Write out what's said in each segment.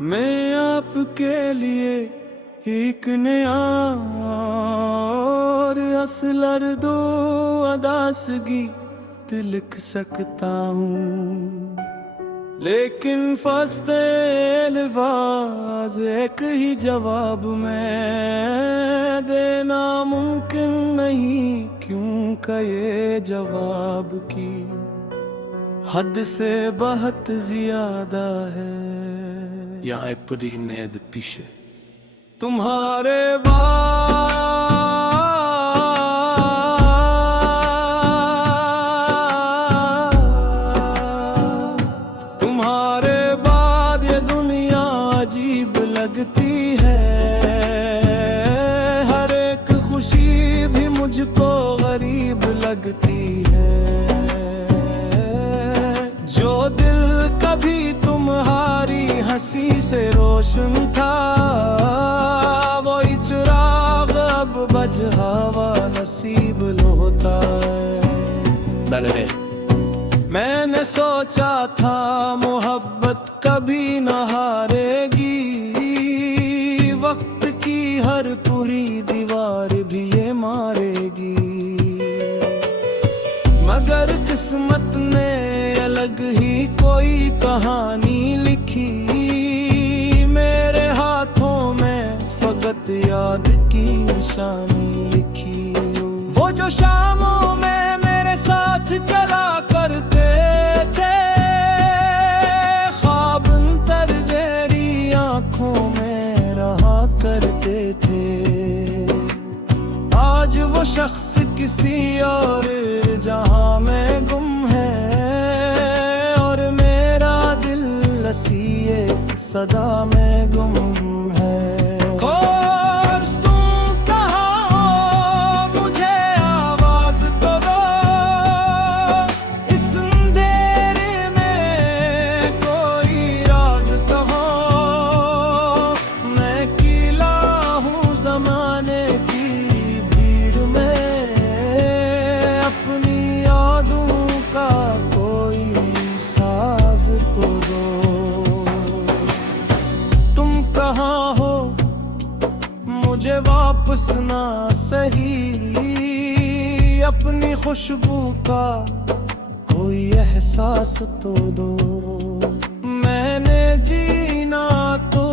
मैं आपके लिए एक नया और असलर दो अदासगी लिख सकता हूँ, लेकिन फस्ते अल्फाज एक ही जवाब में देना मुमकिन नहीं, क्योंकि ये जवाब की हद से बहुत ज्यादा है। Ja, I put it in the picture. तुम्हारे बाद ये दुनिया अजीब लगती है, हर एक खुशी भी मुझको गरीब लगती है। जो दिल कभी तुम्हारी हंसी से रोशन था, वो चिराग अब बजहावा नसीब होता है। मैंने सोचा था मोहब्बत कभी न हारेगी, वक्त की हर पूरी दीवार भी ये मारेगी, मगर किस्मत ने अलग ही कोई कहानी लिखी। मेरे हाथों में फकत याद की निशानी लिखी। वो जो शामों में मेरे साथ चला करते थे, ख्वाब अंतर गहरी आंखों में रहा करते थे। आज वो शख्स किसी और जहां में गुम है, और मेरा दिल लसीए सदा में गुम है। खोर्स तुम कहाँ हो, मुझे आवाज तो दो, इस अंधेरे में कोई राज तो हो। मैं अकेला हूँ ज़माने की भीड़ में, अपनी यादों का कोई साज तो दो। तुम कहाँ हो, मुझे वापस ना सही, अपनी खुशबू का कोई एहसास तो दो। मैंने जीना तो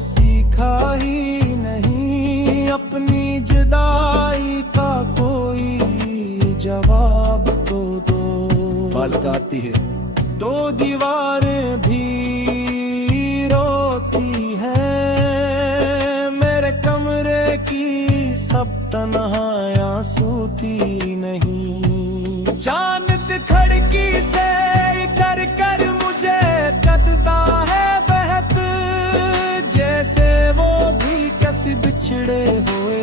सीखा ही नहीं, अपनी जुदाई का कोई जवाब तो दो। बात आती है दो दीवारें भी रोती है, मेरे कमरे की सब तन्हाइयां सूती नहीं। चांद खिड़की से कर कर मुझे कदता है बहक, जैसे वो भी किसी बिछड़े हुए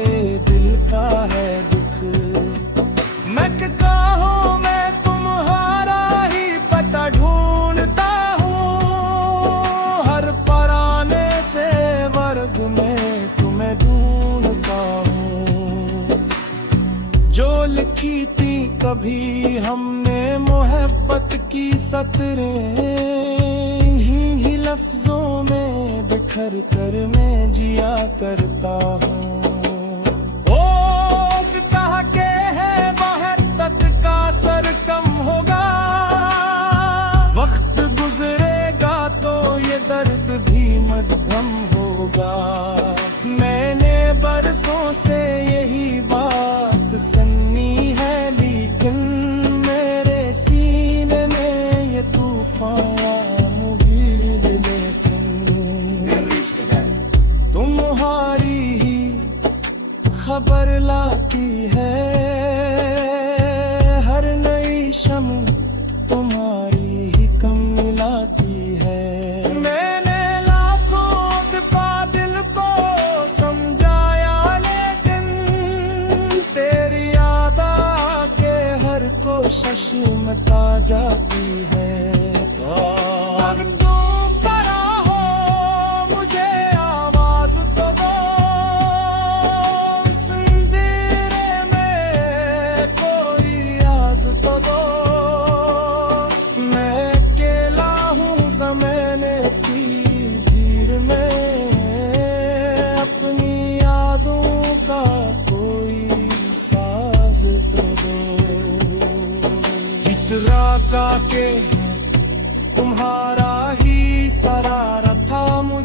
दिल का है दुख। मैं कहाँ मैं तुम्हारा ही पता ढूंढता हूँ, हर पराने से वर्ग में तुम्हें ढूंढता हूँ। जो लिखी थी कभी हमने मोहब्बत की सतरें, ही लफ्जों में बिखर कर मैं जिया करता हूँ। ओग कहा के है बाहर तक का सर कम होगा, वक्त गुजरेगा तो ये दर्द भी मध्यम होगा। मैंने बरसों से यही बात सुनी है, लेकिन मेरे सीने में ये तूफान मुहील। लेकिन तुम्हारी ही खबर लाती है, हर नई शम्म तुम्हारी ही कम मिलाती है। मैंने लाखों दफा दिल को समझाया, लेकिन तेरी याद आके हर कोशिश मिटा जाती है। अगर तुम करा हो, मुझे आवाज तो दो, इस अंधेरे में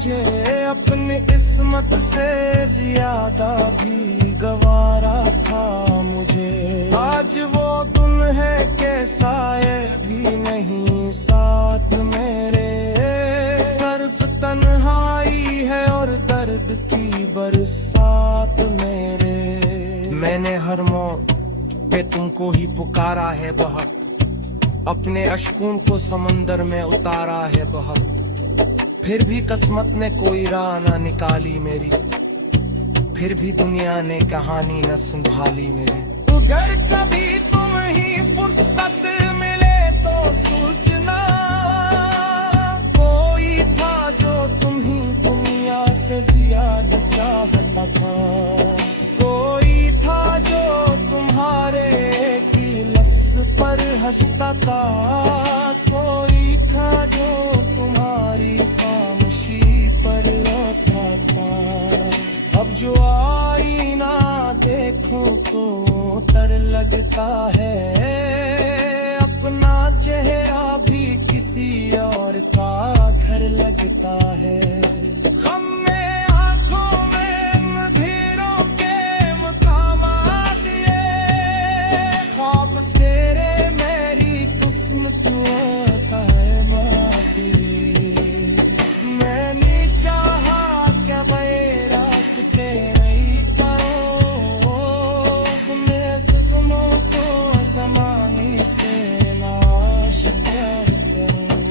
तुझे अपनी इस्मत से ज्यादा भी गवारा था मुझे। आज वो दिन है के साए भी नहीं साथ मेरे, सिर्फ तन्हाई है और दर्द की बरसात मेरे। मैंने हर मोड़ पे तुमको ही पुकारा है बहुत, अपने अश्कों को समंदर में उतारा है बहुत, फिर भी किस्मत ने कोई राह ना निकाली मेरी, फिर भी दुनिया ने कहानी न संभाली मेरी। अगर कभी तुम ही फुर्सत मिले तो सोचना, कोई था जो तुम ही दुनिया से ज्यादा चाहता था, कोई था जो तुम्हारे की लफ्ज पर हंसता था, कोई था जो तुम्हारी खामोशी पर रोता था। अब जो आईना देखो तो डर लगता है, अपना चेहरा भी किसी और का घर लगता है। हम में आंखों में अंधेरों के मकामात दिए, ख्वाब सेरे मेरी तुस्म तुता है माती। मैंने चाहा क्या बैरास के नहीं करो, मैं सदमों को ज़माने से नाश कर करूं।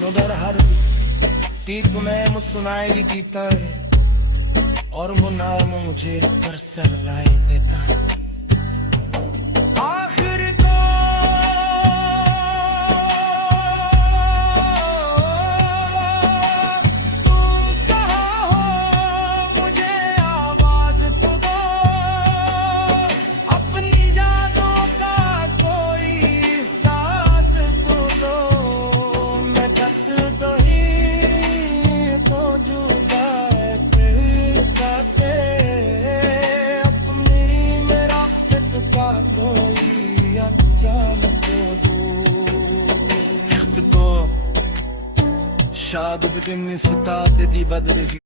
नोदर हर तीक में मुस्कुराई देता है और वो नाम मुझे पर सर लाई देता है। आखिर को तुम कहाँ हो, मुझे आवाज तो दो, अपनी यादों का कोई एहसास तो दो। मैं खत दो ही तो जुदा करते, अपनी मेरा पित का कोई अच्छा को दो। खुद को शाद दिन सितारे दी बदले